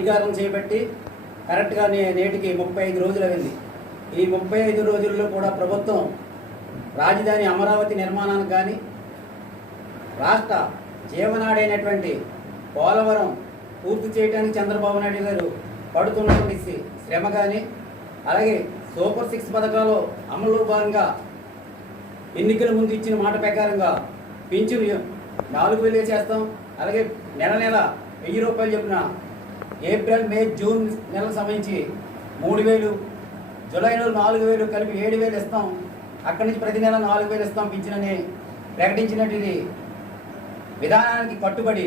అధికారం చేపట్టి కరెక్ట్గా నేటికి 35 రోజులు అయింది. ఈ 35 రోజుల్లో కూడా ప్రభుత్వం రాజధాని అమరావతి నిర్మాణానికి కానీ, రాష్ట్ర జీవనాడైనటువంటి పోలవరం పూర్తి చేయడానికి చంద్రబాబు నాయుడు గారు పడుతున్నటువంటి శ్రమ కానీ, అలాగే సూపర్ 6 పథకాలు అమలులో భాగంగా ఎన్నికల ముందు ఇచ్చిన మాట ప్రకారంగా పింఛను 4,000 చేస్తాం, అలాగే నెల నెల 1,000 రూపాయలు చొప్పున ఏప్రిల్, మే, జూన్ నెలకు సంబంధించి 3,000, జూలై నెల 4,000 కలిపి 7,000 ఇస్తాం, అక్కడి నుంచి ప్రతి నెల 4,000 ఇస్తాం పింఛనని ప్రకటించినటువంటి విధానానికి కట్టుబడి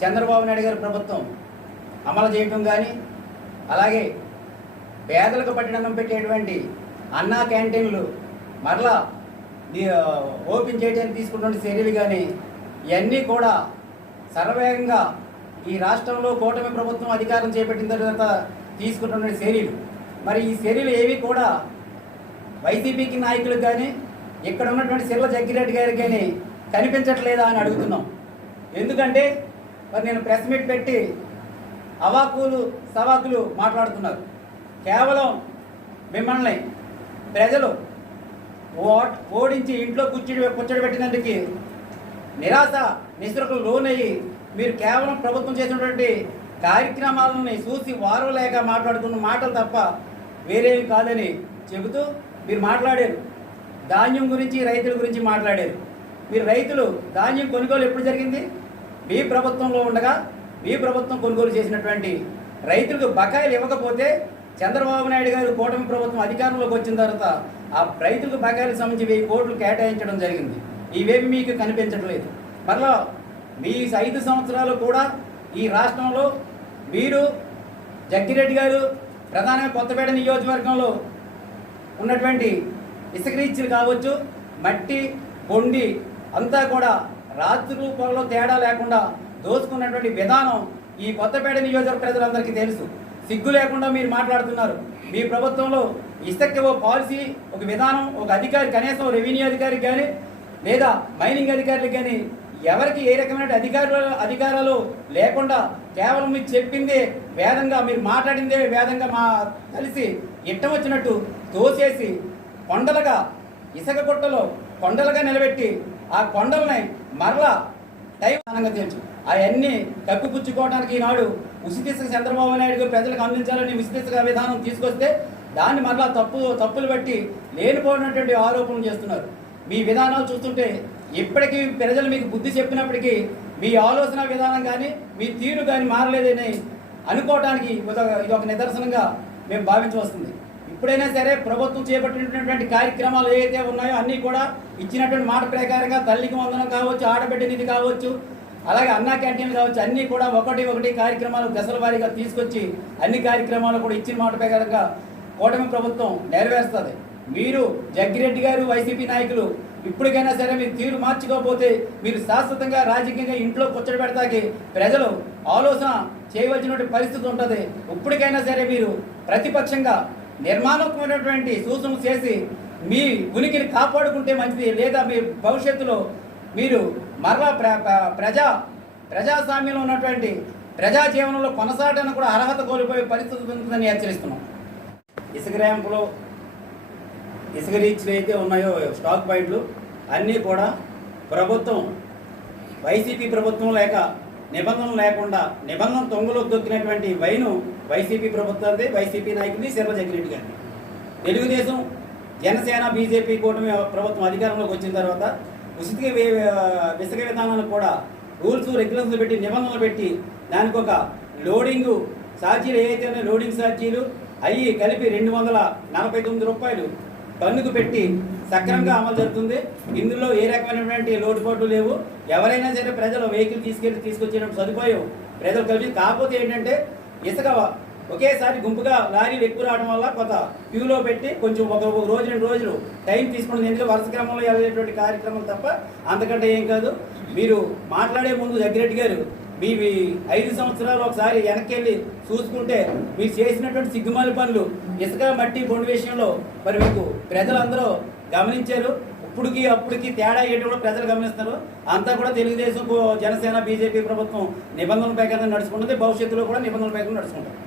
చంద్రబాబు నాయుడు గారి ప్రభుత్వం అమలు చేయటం కానీ, అలాగే పేదలకు పట్టణం పెట్టేటువంటి అన్నా క్యాంటీన్లు మరలా ఓపెన్ చేయడానికి తీసుకున్నటువంటి చర్యలు కానీ, ఇవన్నీ కూడా సర్వేగంగా ఈ రాష్ట్రంలో కూటమి ప్రభుత్వం అధికారం చేపట్టిన తర్వాత తీసుకున్నటువంటి చర్యలు. మరి ఈ చర్యలు ఏవి కూడా వైసీపీకి నాయకులకు కానీ, ఇక్కడ ఉన్నటువంటి సిర్ల జగ్గిరెడ్డి గారికి కానీ కనిపించట్లేదా అని అడుగుతున్నాం. ఎందుకంటే మరి నేను ప్రెస్ మీట్ పెట్టి అవాకులు సవాకులు మాట్లాడుతున్నారు. కేవలం మిమ్మల్ని ప్రజలు ఓడించి ఇంట్లో కూర్చొని పెట్టినందుకు నిరాశ నిస్పృహకు లోనయ్యి మీరు కేవలం ప్రభుత్వం చేసినటువంటి కార్యక్రమాలని చూసి వారు లేక మాట్లాడుతున్న మాటలు తప్ప వేరేవి కాదని చెబుతూ మీరు మాట్లాడారు. ధాన్యం గురించి, రైతుల గురించి మాట్లాడారు. మీరు రైతులు ధాన్యం కొనుగోలు ఎప్పుడు జరిగింది? మీ ప్రభుత్వంలో ఉండగా మీ ప్రభుత్వం కొనుగోలు చేసినటువంటి రైతులకు బకాయిలు ఇవ్వకపోతే చంద్రబాబు నాయుడు గారు కూటమి ప్రభుత్వం అధికారంలోకి వచ్చిన తర్వాత ఆ రైతులకు బకాయిలకు సంబంధించి 1,000 కోట్లు కేటాయించడం జరిగింది. ఇవేమి మీకు కనిపించట్లేదు. మరలా మీ 5 సంవత్సరాలు కూడా ఈ రాష్ట్రంలో మీరు జగ్గిరెడ్డి గారు ప్రధానంగా కొత్తపేట నియోజకవర్గంలో ఉన్నటువంటి ఇసుక రీచ్లు కావచ్చు, మట్టి బొండి అంతా కూడా రాత్రులు పొరలో తేడా లేకుండా దోచుకున్నటువంటి విధానం ఈ కొత్తపేట నియోజకవర్గ ప్రజలందరికీ తెలుసు. సిగ్గు లేకుండా మీరు మాట్లాడుతున్నారు. మీ ప్రభుత్వంలో ఇసుక ఓ పాలసీ, ఒక విధానం, ఒక అధికారి, కనీసం రెవెన్యూ అధికారికి కానీ లేదా మైనింగ్ అధికారులకు కానీ ఎవరికి ఏ రకమైన అధికారాలు లేకుండా కేవలం మీరు చెప్పిందే వేదంగా, మీరు మాట్లాడిందే వేదంగా కలిసి ఇష్టం వచ్చినట్టు తోసేసి కొండలుగా ఇసుక గుట్టలో కొండలుగా నిలబెట్టి ఆ కొండల్ని మరలా టైంగా తెలుసు అవన్నీ కప్పిపుచ్చుకోవడానికి ఈనాడు ఉచిత ఇసుక చంద్రబాబు నాయుడు ప్రజలకు అందించాలని ఉచిత ఇసుక విధానం తీసుకొస్తే దాన్ని మరలా తప్పులు బట్టి లేనిపోయినటువంటి ఆరోపణలు చేస్తున్నారు. మీ విధానాలు చూస్తుంటే ఇప్పటికీ ప్రజలు మీకు బుద్ధి చెప్పినప్పటికీ మీ ఆలోచన విధానం కానీ మీ తీరు కానీ మారలేదని అనుకోవడానికి ఇది ఒక నిదర్శనంగా మేము భావించవస్తుంది. ఇప్పుడైనా సరే ప్రభుత్వం చేపట్టినటువంటి కార్యక్రమాలు ఏవైతే ఉన్నాయో అన్నీ కూడా ఇచ్చినటువంటి మాట ప్రకారంగా తల్లికి వందనం కావచ్చు, ఆడబిడ్డ నిధి కావచ్చు, అలాగే అన్నా క్యాంటీన్లు కావచ్చు, అన్నీ కూడా ఒకటి కార్యక్రమాలు దశల వారీగా తీసుకొచ్చి అన్ని కార్యక్రమాలు కూడా ఇచ్చిన మాట ప్రకారంగా కూటమి ప్రభుత్వం నెరవేరుస్తుంది. మీరు జగ్గిరెడ్డి గారు వైసీపీ నాయకులు ఇప్పటికైనా సరే మీరు తీరు మార్చుకోకపోతే మీరు శాశ్వతంగా రాజకీయంగా ఇంట్లో కూర్చొని పెడతాకి ప్రజలు ఆలోచన చేయవలసినటువంటి పరిస్థితి ఉంటుంది. ఇప్పటికైనా సరే మీరు ప్రతిపక్షంగా నిర్మాణాత్మకమైనటువంటి సూచనలు చేసి మీ ఉనికిని కాపాడుకుంటే మంచిది. లేదా మీ భవిష్యత్తులో మీరు మరలా ప్రజాస్వామ్యంలో ఉన్నటువంటి ప్రజా జీవనంలో కొనసాగడానికి కూడా అర్హత కోల్పోయే పరిస్థితి ఉంటుందని హెచ్చరిస్తున్నాం. ఇసుక ర్యాంపులో ఇసుక రీచ్లు అయితే ఉన్నాయో స్టాక్ పాయింట్లు అన్నీ కూడా ప్రభుత్వం, వైసీపీ ప్రభుత్వం లేక నిబంధనలు లేకుండా నిబంధన తొంగలోకి దొక్కినటువంటి వైను వైసీపీ ప్రభుత్వాన్ని, వైసీపీ నాయకుడిని సిర్ల జగ్గిరెడ్డి గారిని. తెలుగుదేశం, జనసేన, బీజేపీ కూటమి ప్రభుత్వం అధికారంలోకి వచ్చిన తర్వాత ఉచిత ఇసుక విధానానికి కూడా రూల్స్ రెగ్యులేషన్స్ పెట్టి నిబంధనలు పెట్టి దానికి ఒక లోడింగు ఛార్జీలు ఏవైతే ఉన్నాయో లోడింగ్ ఛార్జీలు అవి కలిపి 249 రూపాయలు పన్నుకు పెట్టి సక్రమంగా అమలు జరుగుతుంది. ఇందులో ఏ రకమైనటువంటి లోటుపాట్లు లేవు. ఎవరైనా సరే ప్రజలు వెహికల్ తీసుకొచ్చేటువంటి సదుపాయం ప్రజలు కలిసి. కాకపోతే ఏంటంటే ఇసుక ఒకేసారి గుంపుగా లారీలు ఎక్కువ రావడం వల్ల కొంత క్యూలో పెట్టి కొంచెం ఒక రోజు 2 రోజులు టైం తీసుకుంటుంది. ఎందుకంటే వరుస క్రమంలో వెళ్ళేటువంటి కార్యక్రమం తప్ప అంతకంటే ఏం కాదు. మీరు మాట్లాడే ముందు జగ్గిరెడ్డి గారు మీ 5 సంవత్సరాలు ఒకసారి వెనక్కి వెళ్ళి చూసుకుంటే మీరు చేసినటువంటి సిగ్గుమాలి పనులు ఇసుక మట్టి బొండు విషయంలో మరి మీకు ప్రజలందరూ గమనించారు. ఇప్పటికి అప్పటికి తేడా ఏంటి కూడా ప్రజలు గమనిస్తున్నారు. అంతా కూడా తెలుగుదేశం, జనసేన, బీజేపీ ప్రభుత్వం నిబంధనల ప్రకారం నడుచుకుంటుంది. భవిష్యత్తులో కూడా నిబంధనల ప్రకారం నడుచుకుంటారు.